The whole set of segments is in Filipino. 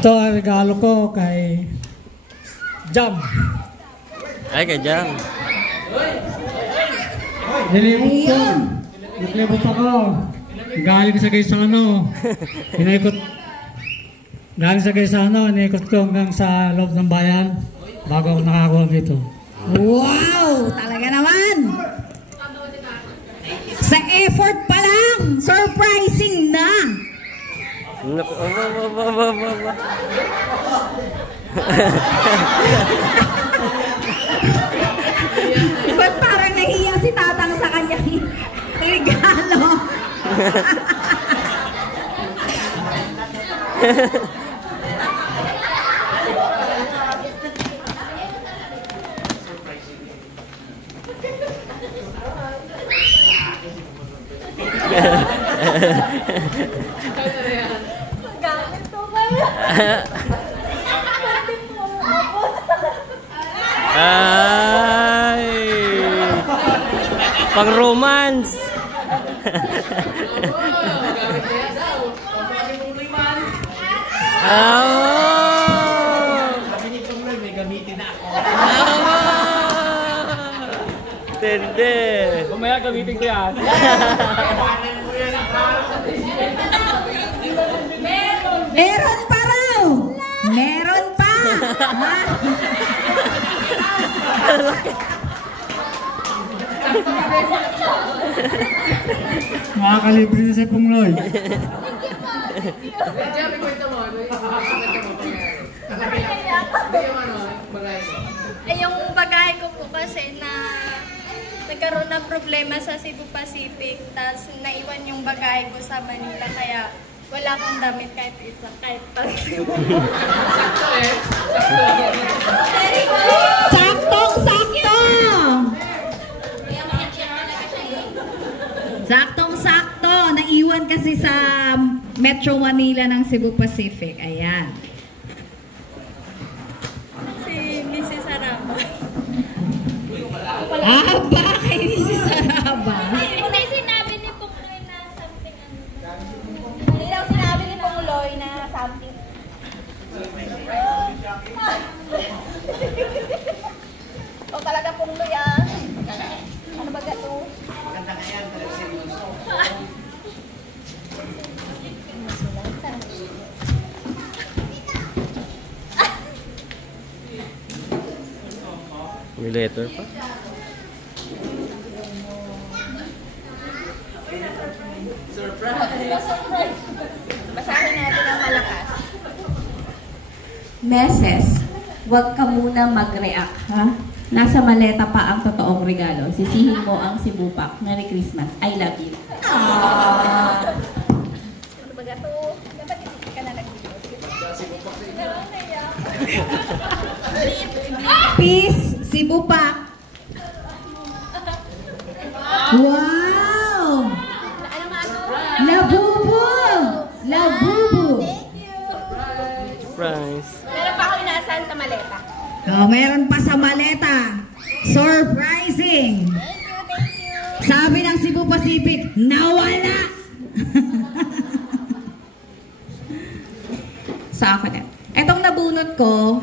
Ito ang regalo ko kay Jam. Ay, kay Jam. Nilibot ako. Galing sa Gaisano. Galing sa Gaisano, inikot ko hanggang sa loob ng bayan bago ako nakakuha dito. Wow! Talaga naman! Sa effort pa lang, surprising na! Ba't parang nahiya si Tatang sa kanyang regalo? Gamit to kayo. Ay! Pang romance. Tende. Kumaya gamitin ko yan. Meron pa raw! Meron pa! Ha? Makakalibre na si Pungloy. Ay, yung bagahe ko po kasi na nagkaroon ng problema sa Cebu Pacific, tapos naiwan yung bagahe ko sa Manila, kaya wala akong damit kahit isa, kahit tatlo. Saktong-sakto! Saktong-sakto! Naiwan kasi sa Metro Manila ng Cebu Pacific. Ayan. Si Mrs. Arama. Aba! Kay si Saraba. Hindi sinabi ni Pungloy na something Hindi daw sinabi ni Pungloy na something. O talaga Pungloy ah. Ano ba gato? Maganda ka yan. May letter pa? Surprise! Basahin natin ang malakas. Meses, huwag ka muna mag-react, ha? Nasa maleta pa ang totoong regalo. Sisihin mo ang Cebu Pack. Merry Christmas. I love you. Ano ba gato? Dapat hindi ka na nag-video. Peace, Cebu Pack. Wow! Ano nga ano? Labubu! Labubu! Thank you! Surprise. Meron pa ako inaasahan sa maleta. Oh, meron pa sa maleta. Surprising! Thank you! Sabi ng Cebu Pacific, nawala! Sa akin na. Etong nabunot ko,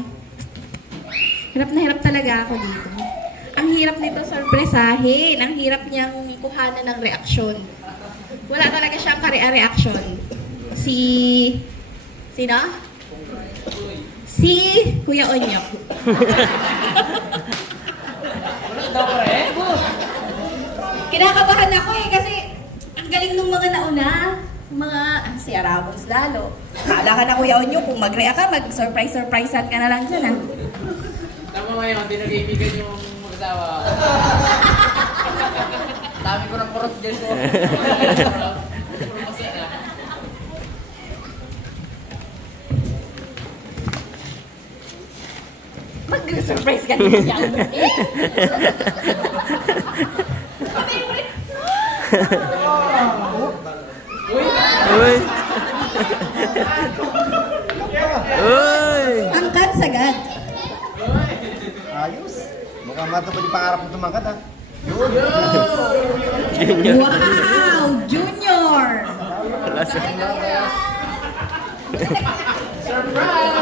hirap na hirap talaga ako dito. Ang hirap nito sorpresahin. Ang hirap niyang kuhanan ng reaksyon. Wala talaga siyang reaksyon. Sino? Si Kuya Onyok. Kinakabahan ako eh kasi ang galing ng mga nauna. Si Arabons lalo. Kala ka na Kuya Onyok, kung mag-react ka, mag-surprise-surprisean ka na lang dyan ha. Tama ngayon, hindi nag-ibigan yung mag-asawa. Dami ko ng kurot dyan ko. Mag-surprise ka din siya. Uy! Uy! Angkat sagad. Ayos. Mukhang matapad yung pangarap mo tumangkat ha. Junior. Wow! Junior! Wala sa... Surprise!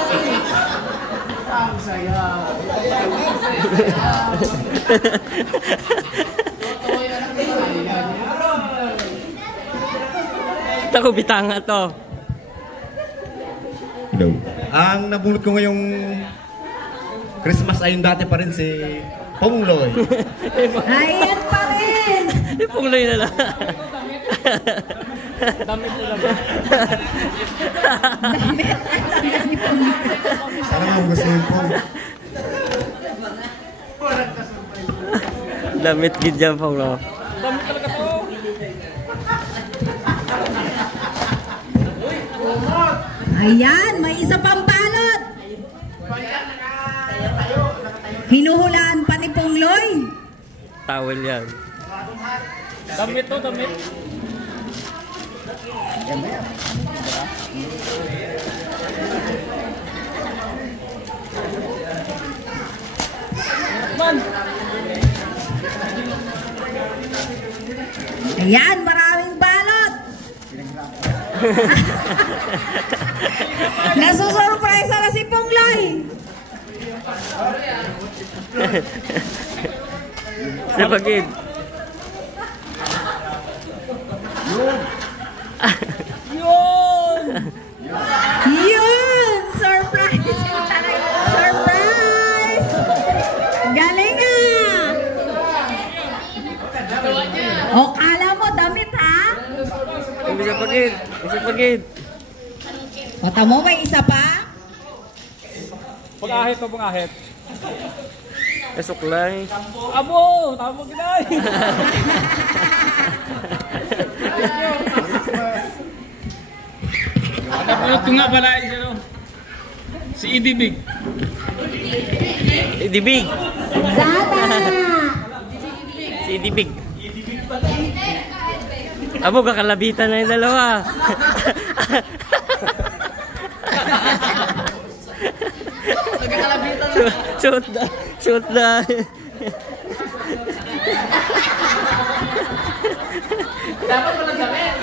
Tako bitanga to. Hello. Ang nabunot ko ngayong Christmas ay yung dati pa rin si Pongloy. Ayan pa rin! Ipungloy na lang. Sana nga gusto yung Pong. Damit gid dyan po, no? Ayan, may isa pang balot! Hinuhulaan pa ni Pongloy. Towel yan. Damit to, damit. Man! Ayan, maraming balot! Nasusurpresa na si Pongloy! Sa pagid. Yun! Surprise! Surprise! Galing ah! O, kala mo damit ha? Hindi sa pagid. Sa pagid. O, tamo may isa pa? Pag-ahit to, pag-ahit. Suklay. Abo! Tama ginay! Napulot ko nga pala si Idibig. Idibig. Zada! Si Idibig. Abo, kakalabitan na yung dalawa. Nagkakalabitan na. Shoot na. Shoot na. Dapat walang gamit.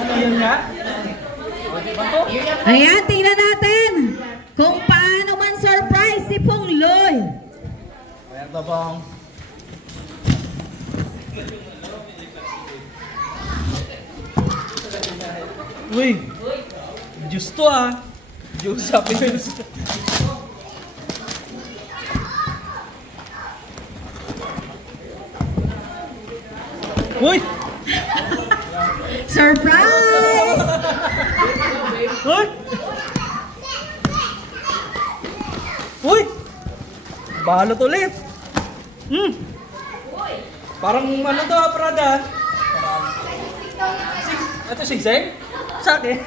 Ano yun nga? Ayan, tingnan natin kung paano man surprise si Pongloy. Ayan to, Pong. Uy! Juice to ah! Juice happy meals. Uy! Surprise! Uy! Uy! Balot ulit! Parang ano to ah, Prada? Ito sigseng? Sa akin?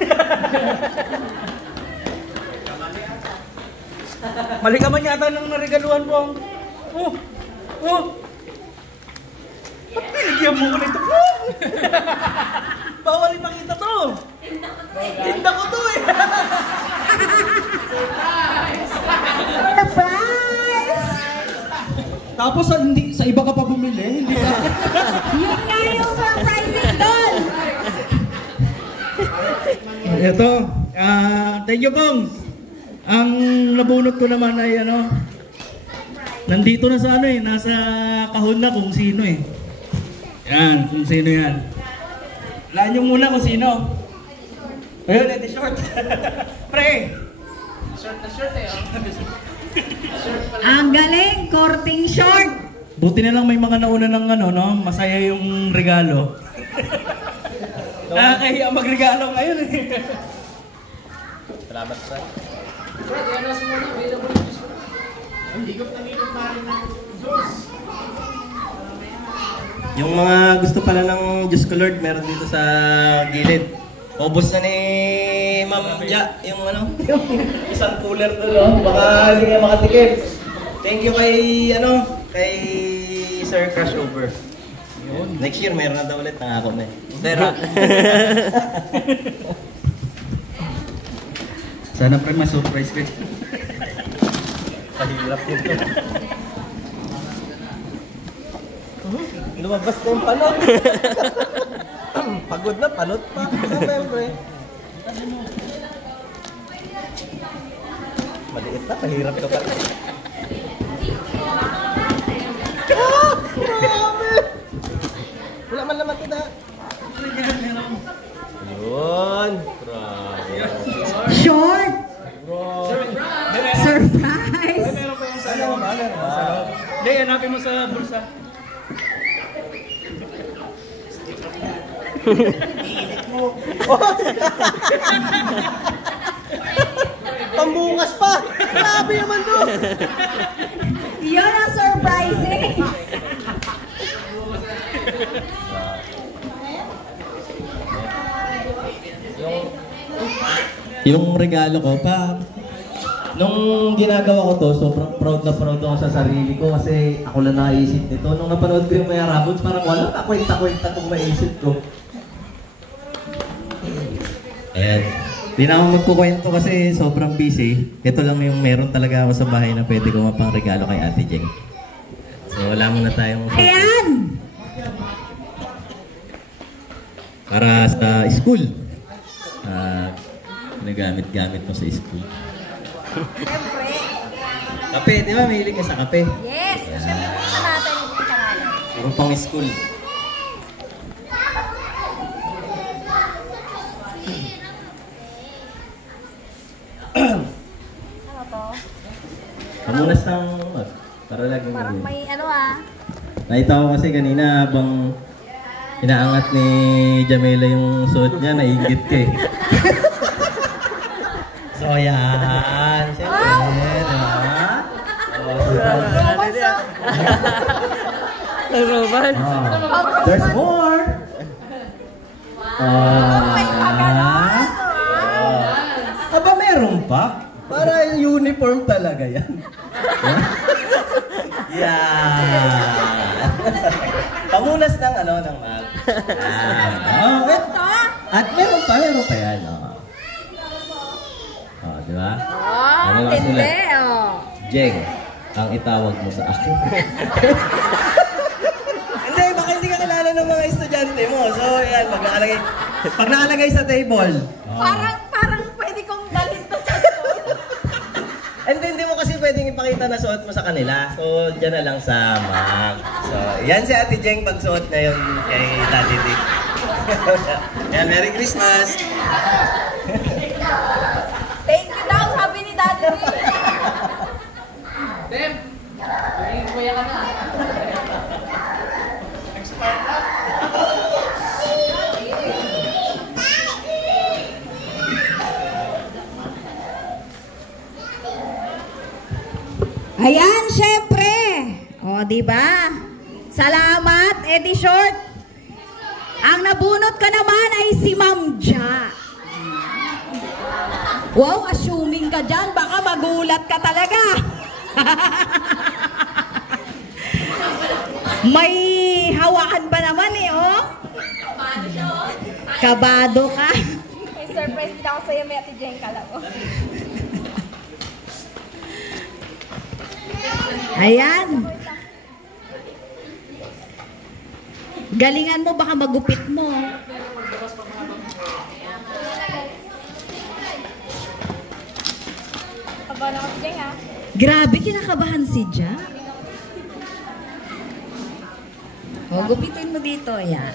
Mali ka man yata nang narigaluhan po. Oh! Oh! Ba't pinigyan mo ko nito po? Bawal ipakita to! Tinda ko to eh! Surprise! Tapos hindi, sa iba ka pa bumili, hindi ka? Yun nga yung surprising doon! Ito, thank you Pong. Ang nabunot ko naman ay ano, nandito na sa ano eh, nasa kahon na kung sino eh. Yan, kung sino yan. Alaan nyo muna kung sino. Ayun, ito short. Pre! Short na short eh. Ang galing, courting short. Buti na lang may mga nauna ng ano, no? Masaya yung regalo. Nakakahiya magregalo ngayon eh. Salamat sa. Yung mga gusto pala ng Diyos ko Lord, meron dito sa gilid. Ubos na ni Ma'am Ja, yung ano, yung isang cooler doon, baka hindi nga makatikim. Thank you kay, kay Sir Crash Over. Next year, meron na daw ulit, nangako na eh. Pero, Sana pre, ma-surprise ko. pahirap dito. Lumabas na yung palot. Pagod na, palot pa. Siyempre. Maliit na, pahirap ka pa. Wala man naman kita. Yun. Short. Surprise. Meron pa yan sa loob. Hindi, hanapin mo sa bulsa. Pambukas pa! Grabe naman to! Yun ang surprising. Yung regalo ko pa, nung ginagawa ko to, sobrang proud na proud ako sa sarili ko kasi ako lang naisip nito. Nung napanood ko yung Maya Rabbits, parang walang kakwenta-kwenta itong maisip ko. Ayan. Di na ako magkukwento kasi sobrang busy. Ito lang yung meron talaga ako sa bahay na pwede ko mapang-regalo kay Ate Jeng. So wala muna tayong... Ayan. Para sa school. Nagamit-gamit mo sa school. Siyempre. Kape, di ba? Mahilig ka sa kape? Yes. Siyempre po sa natin yung pangalan. Puro pang school. Ano to? Pamunas ng... Para lagi Parang mo. may ano Nakita ko kasi kanina habang inaangat ni Jamela yung suot niya, nainggit ka eh. So yan. Siyempre, di ba? Romance. There's more! Aba, meron pa? Para yung uniform talaga yan. Yan. Pamunas ng ano, ng mag. At meron pa yan. Di ba? Ano Hindi. Jeng, ang itawag mo sa akin. Hindi, baka hindi ka kilala ng mga estudyante mo. So, yan, pag nakalagay sa table. Parang pwede kong dalhin to sa school. Hindi mo kasi pwedeng ipakita na suot mo sa kanila. So, dyan na lang sa mag. So, yan si Ate Jeng pagsuot na yun kay Daddy Dick. Yan, Merry Christmas! Thank you daw, sabi ni Daddy. Dem! Kuya ka na. Ayan, syempre. O, di ba? Salamat, Eddie Short. Ang nabunot ka naman ay si Ma'am Ja. Wow, assuming ka dyan. Baka magulat ka talaga. May hawakan pa naman eh, oh. Kabado siya, oh. Kabado ka. May surprise din ako sa'yo, may Ate Jeng, kala ko. Ayan. Galingan mo, baka magupit mo. Kabahan ako, Ate Jeng, ha? Grabe, kinakabahan si Ja. O, gupitin mo dito. Ayan.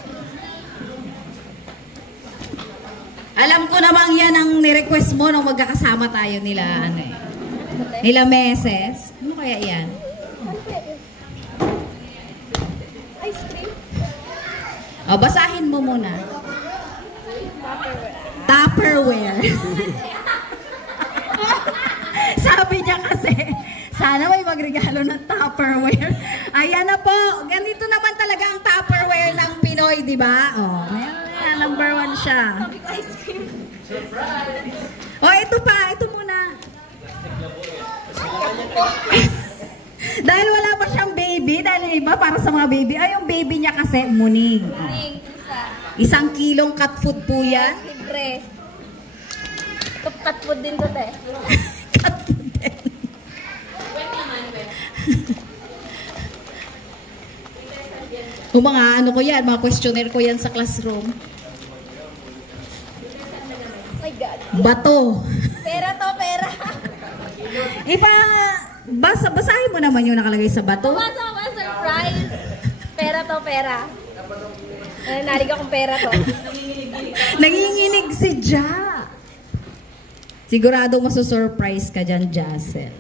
Alam ko namang yan ang nirequest mo nung magkakasama tayo nila, ano eh. Nila meses. Ano kaya yan? Ice cream. O, basahin mo muna. Tupperware. Sabi niya kasi, sana may magregalo ng Tupperware. Ayan na po. Ganito naman talaga ang Tupperware ng Pinoy, di ba? O, ayan, number 1 siya. Sabi ko, ice cream. O, ito pa. Ito muna. Dahil wala pa siyang baby, dahil iba para sa mga baby. Ay, yung baby niya kasi, munig. Ning, isa. 1 kilong cat food po yan. Libre. Cut food din to, te. Cat food din. O mga ano ko yan, mga questionnaire ko yan sa classroom. Oh my God. Bato. Pera to, pera. Basahin mo naman yung nakalagay sa bato. Basa ko ba, surprise? Pera to, pera. Narinig akong pera to. Nanginginig si Ja. Sigurado masusurprise ka dyan, Jacel.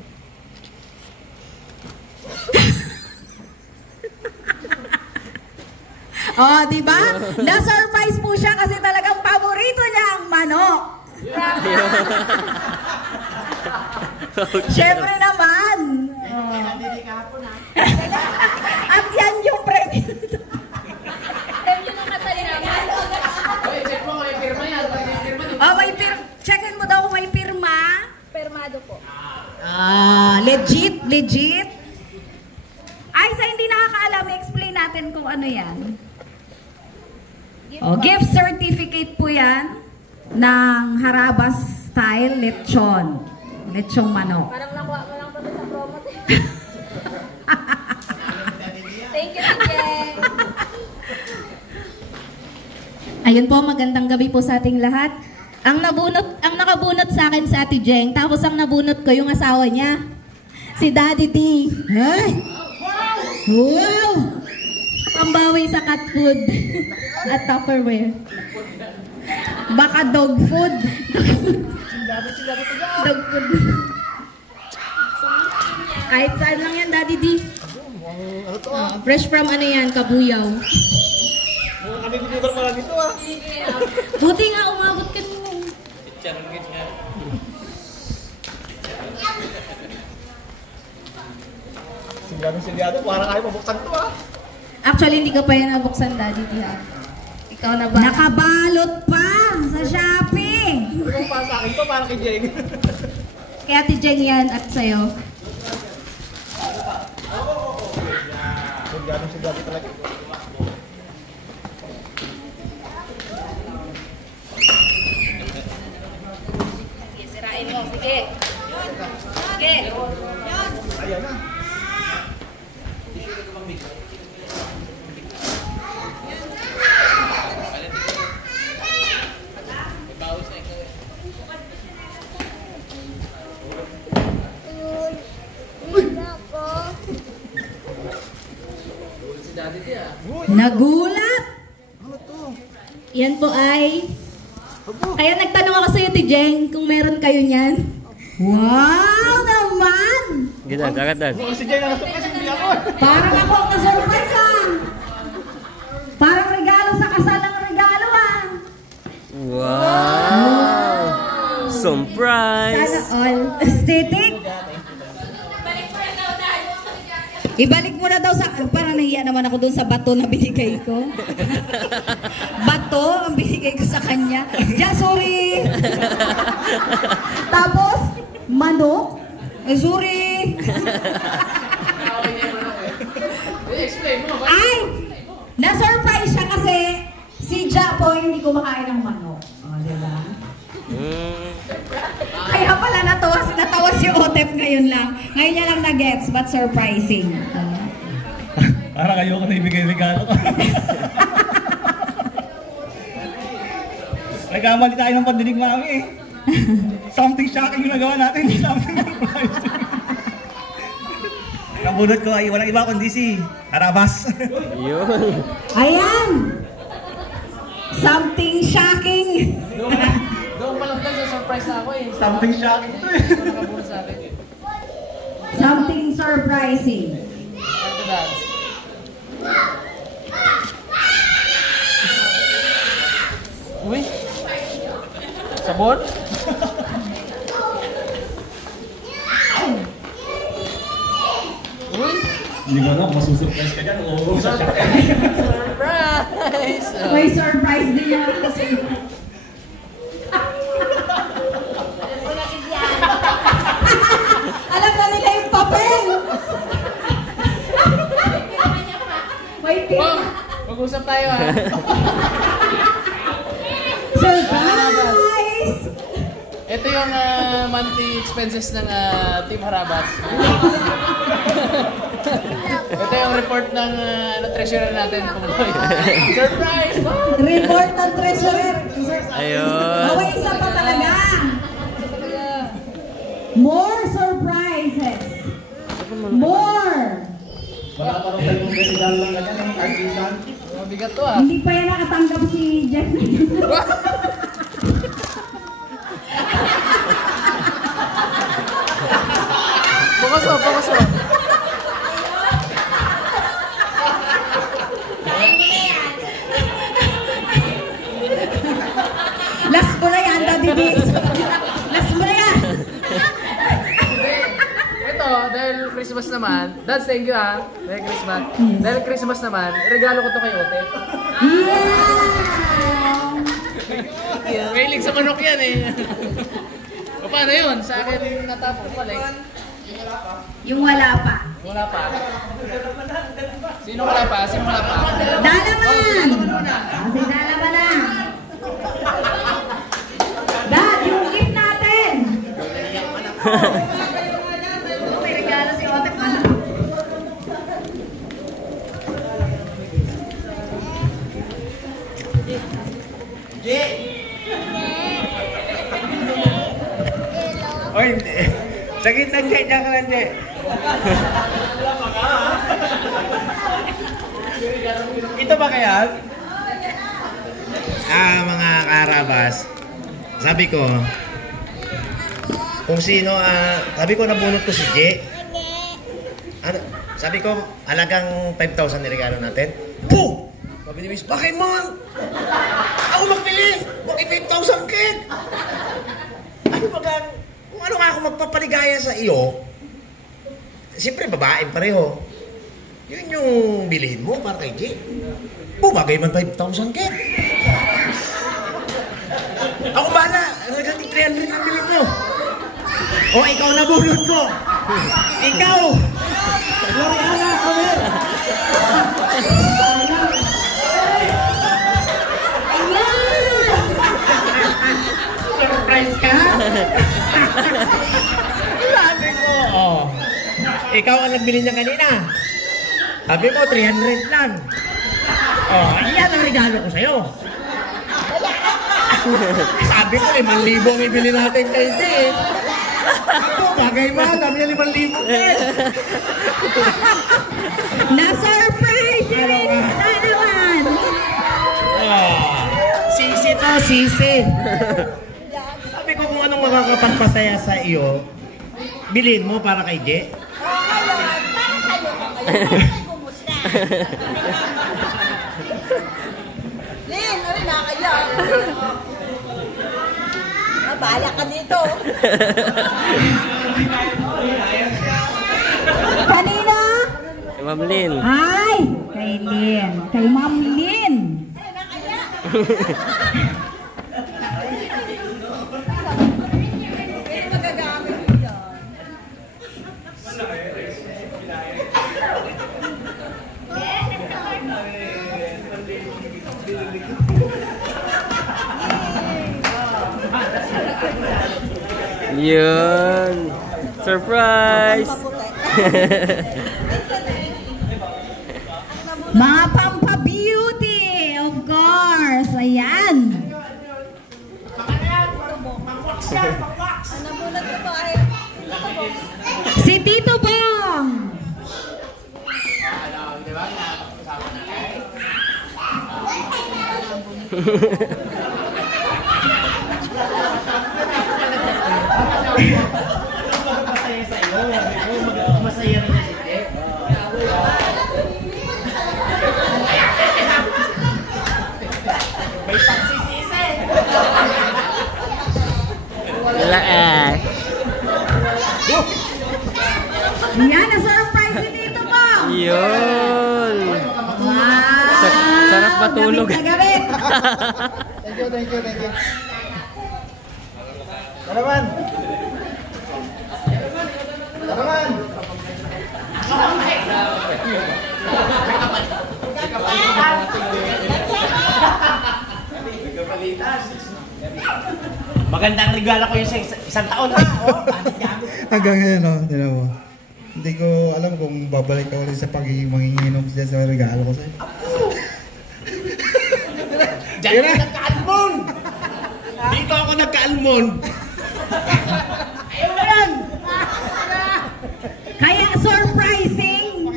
Oh, di ba? Na-surprise po siya kasi talagang paborito niya ang manok. Siyempre naman. Oh. At yan yung premyo. Premyo ng Katalina. Check mo, may pirma yan. Oh, may pirma. Checkin mo daw kung may pirma. Permado po. Legit, legit. Ay, sa hindi nakakaalam, explain natin kung ano yan. Gift certificate po yan ng Harabas style lechon. Lechong manok. Parang nakuha mo lang pa sa promo. Thank you, Jeng. Ayun po, magandang gabi po sa ating lahat. Ang nakabunot sa akin sa Ate Jeng, tapos ang nabunot ko yung asawa niya, si Daddy D. Ay! Wow! Pambawi sa cat food at Tupperware. Baka dog food. Dog food. Kahit saan lang yan, Daddy D. Fresh from ano yan, Kabuyaw. Kami deliver pa lang ito ah. Buti nga, umabot ka nung. Silyado, parang ayaw mabuksan ito ah. Actually, hindi ka pa yan nabuksan, Daddy D. Ikaw na ba? Nakabalot pa sa Shopee. Ito pa sa akin to, parang kay Jeng. Kay Ate Jeng yan at sa'yo. Silyado talaga. Sige, sirain mo. Sige. Sige. Ayan na. Nagulat. Yan po ay... Kaya nagtanong ako sa'yo, Ate Jeng, kung meron kayo niyan. Wow naman. Ganda, kagatan. Si Jeng ang surprise, hindi ako. Parang ako ang na-surprise ah. Parang regalo sa kasal ng regalo ah. Wow! Surprise! Sana all. Aesthetic. Ibalik mo na daw sa... Parang nahiya naman ako dun sa bato na binigay ko. Bato ang binigay ko sa kanya. Yeah, sorry. Tapos, manok. Sorry. Ay! Na-surprise siya kasi si Ja po hindi kumakain ng manok. O, diba? Kaya pala natawa si Otep ngayon lang. Ngayon niya lang na-gets, but surprising. Parang ayoko na ibigay regalo ko. Nagkamali tayo ng pandinig, mami eh. Something shocking yung nagawa natin. Something surprising. Ang bunot ko ay walang iba kundi si Harabas. Yun. Ayan! Something shocking! Doon pa lang sa surprise na ako eh. Something shocking ito eh. Nakabuna sa akin. Something surprising. Ito dance. Uy! Sabon? Uy! Hindi ko alam, masusurprise ka dyan. Oo, sa shock. Surprise! May surprise din yan kasi. Alam na nila yung papel! May pin. Mag-usap tayo ha. Surprise! Ito yung monthly expenses ng Team Harabas. Ito yung report ng treasurer natin. Surprise! Report ng treasurer. Ayun. Oh, isa pa talaga. More surprise. More! Wala pa rin tayo regalo lang ganyan, artisan. Mabigat to ah. Hindi pa yan nakatanggap si Jeff. Bukas mo, bukas mo. Last mo na yan, Daddy Diggs. Last mo na yan. Ito, dahil Christmas naman, Dads, thank you ah. Dahil Christmas. Dahil Christmas naman, regalo ko to kay Ote. Yeah! Mahilig sa manok yan eh. O paano yun? Sa akin natapos pala eh. Yung wala pa. Wala pa. Sino wala pa? Sino wala pa? Dalaman! Kasi dalaman na. Dad, yung gift natin! May regalo si Ote pa. Oy, hindi. Sakit ang kaya ka lang, hindi. Ito ba kaya? Mga karabas, sabi ko, kung sino, sabi ko nabunot ko si J. Ano, sabi ko, halagang 5,000 niregalo natin. Puh! Sabi ni Miss, bakit mo? Ako magpili! Bakit 5,000 kid? Ano ba kung ano nga ako magpapaligaya sa iyo, siyempre babaeng pareho. Yun yung bilhin mo para kay J. Bumagay man 5,000 kid. Ako bahala, hanggang 300 ang bilhin mo. O ikaw nabunot mo. Ikaw! Gloriana, Amer! Surprise ka? Sabi ko, ikaw ang nagbili niya kanina. Sabi mo, 300 lang. Iyan ang regalo ko sa'yo. Sabi ko, 5,000 ang ibili natin kay J. Ako, bagay man, dami niya 5,000 din. Na-surprise! Na naman! Sisi to, sisi. Sabi ko kung anong makakapagpasaya sa iyo, bilhin mo para kay J. Lin, ano na kaya? Bahala ka dito. Kanina? Kay Ma'am Lynn. Ay! Kay Lynn. Kay Ma'am Lynn. Yun. Surprise! Mga pampa-beauty, of course. Ayan. Si Tito Bong. Masaya sa iyo. Masaya rin na si J. May pagsisisi. Wala Yan, na-surprise si Tito Bong. Yun. Wow. Sarap matulog. Gamit na gamit. Thank you. Dalaman! Dalaman! Magandang regalo ko yung isang taon ha. Hanggang ngayon, no? Tinan mo. Hindi ko alam kung babalik ka ulit sa pagiging manginginom siya sa regalo ko sa'yo. Diyan ka nagka-almond! Dito ako nagka-almond! Kaya surprising.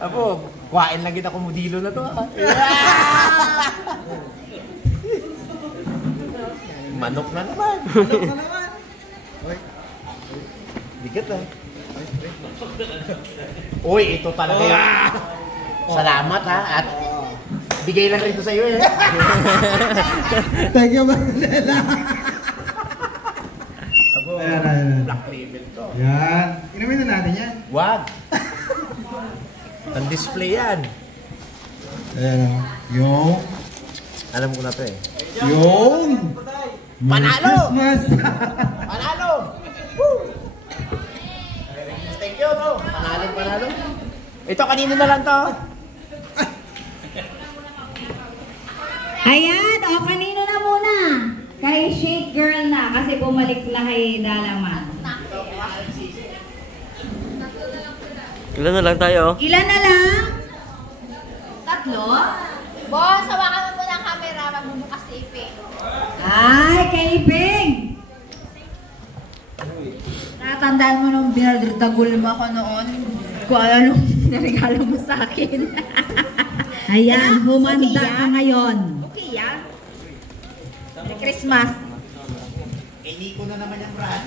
Apo, kuhain lang kita kumudilo na to. Manok na naman. Bigat ah. Uy, ito talaga yun. Salamat ha. At bigay lang rin ito sa'yo eh. Thank you, Magdalena. Abo, black label to. Yan. Inumin na natin yan. Wag. Ang display yan. Ayan o. Yung. Alam ko na to eh. Yung. Panalo! Christmas! Panalo! Woo! Thank you, no? Panalo. Ito, kanino na lang to? Ayan, o kanino na muna? Kay Shake Girl na kasi bumalik na kay Dalaman. Ilan na lang tayo? Ilan na lang? 3? Boss, hawakan mo muna ang camera, magbubukas si Iping. Ay, kay Ping! Natandaan mo nung binadagul mo ako noon kung ano nung naregalo mo sa akin. Ayan, humanda ka ngayon. Okay, ya. Merry Christmas. Hindi ko na naman yung brand.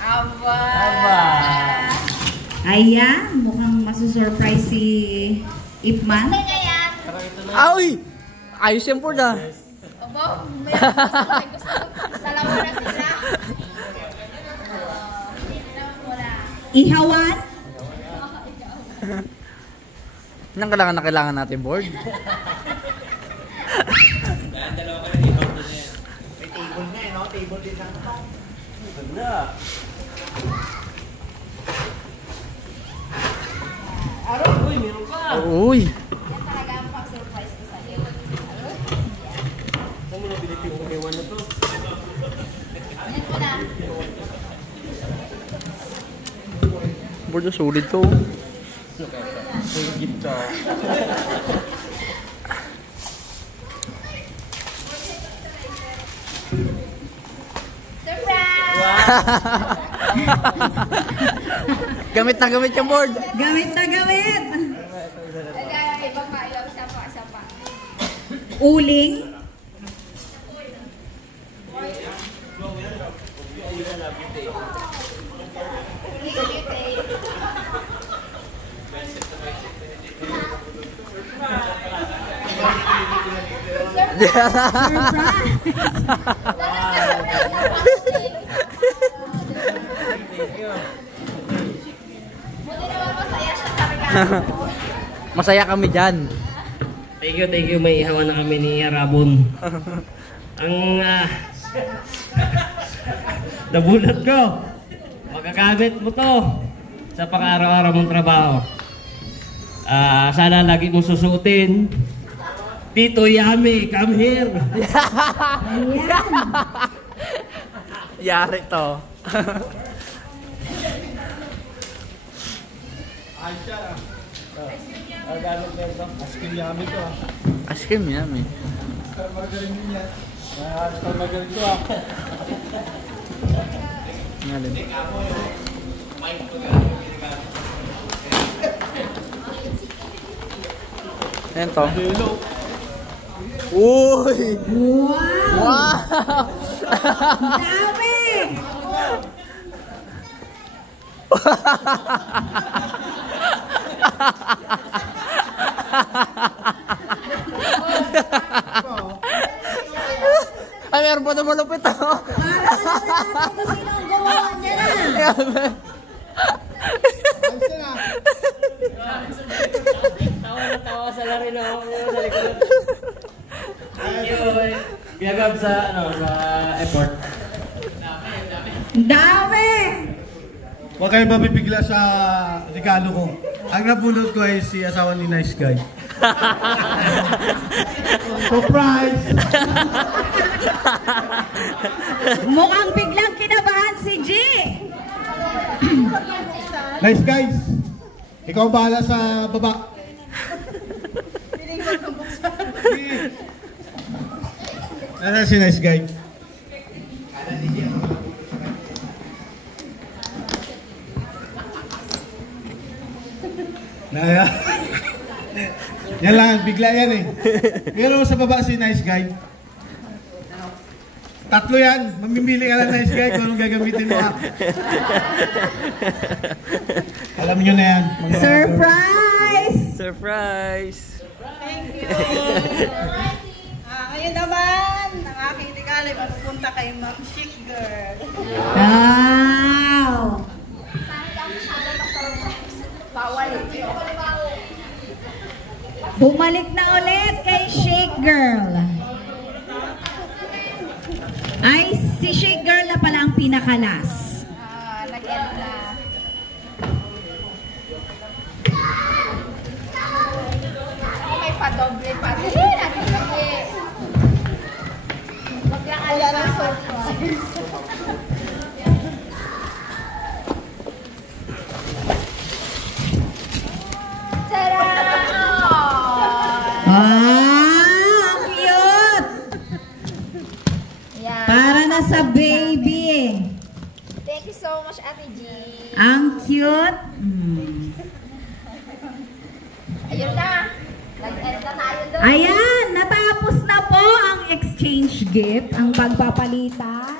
Aba. Ayan, mukhang masusurprise si Ipman. Ay! Ayos yan po na. Opo, may gusto. Dalawa na sila. Ihawan? Nang kailangan natin board. May table nga eh, no? Table din lang. Ganda. Uy, meron ka. Uy! Yan talaga ang pang-surprise ko sa'yo. Saan mo nabilit yung umiwan na to? Yan mo na. Board na solid to. Git ka. Gamit na gamit yung board. Gamit na gamit. Ibang mailaw, isa pa. Uling. Masaya kami dyan. Thank you. May ihawan na kami ni Rabon. Ang nabunot ko. Magagamit mo to sa pang-araw-araw mong trabaho. Sana lagi mong susuotin. Tito Yami, come here. Yari to. Ice cream yummy. Ngayon. Ayan to. Uy! Wow! Wow! Dami! Ay, meron pa na malupit ako. Para alam natin kung sino ang gumawa niya na. Tawa sa lari na ako sa likod. Thank you. Biyagab sa effort. Dami! Huwag kayo mabibigla sa regalo ko. Ang nabunod ko ay si asawa ni Nice Guy. Surprise! Mukhang biglang kinabahan si G. Nice guys! Ikaw ang bahala sa baba. Ano si nice guy? Naya. Yan lang, bigla yan eh. Pero sa baba si nice guy. Tatlo yan. Mamimili ka lang nice guy kung anong gagamitin mo. Alam nyo na yan. Surprise! Surprise! Thank you. Ngayon naman, ang aking regalo ay mapupunta kay Ma'am Chic Girl. Wow! Bumalik na ulit kay Shake Girl. Ay, si Shake Girl na pala ang pinakalas. Nag-end na. May padoble pa. Natin kasi. Wag lang alam ang surprise. Ang cute! Yan. Para na sa baby. Thank you so much, Ate G. Ang cute. Ayun na. Nag-end na tayo doon. Ayan, natapos na po ang exchange gift, ang pagpapalitan.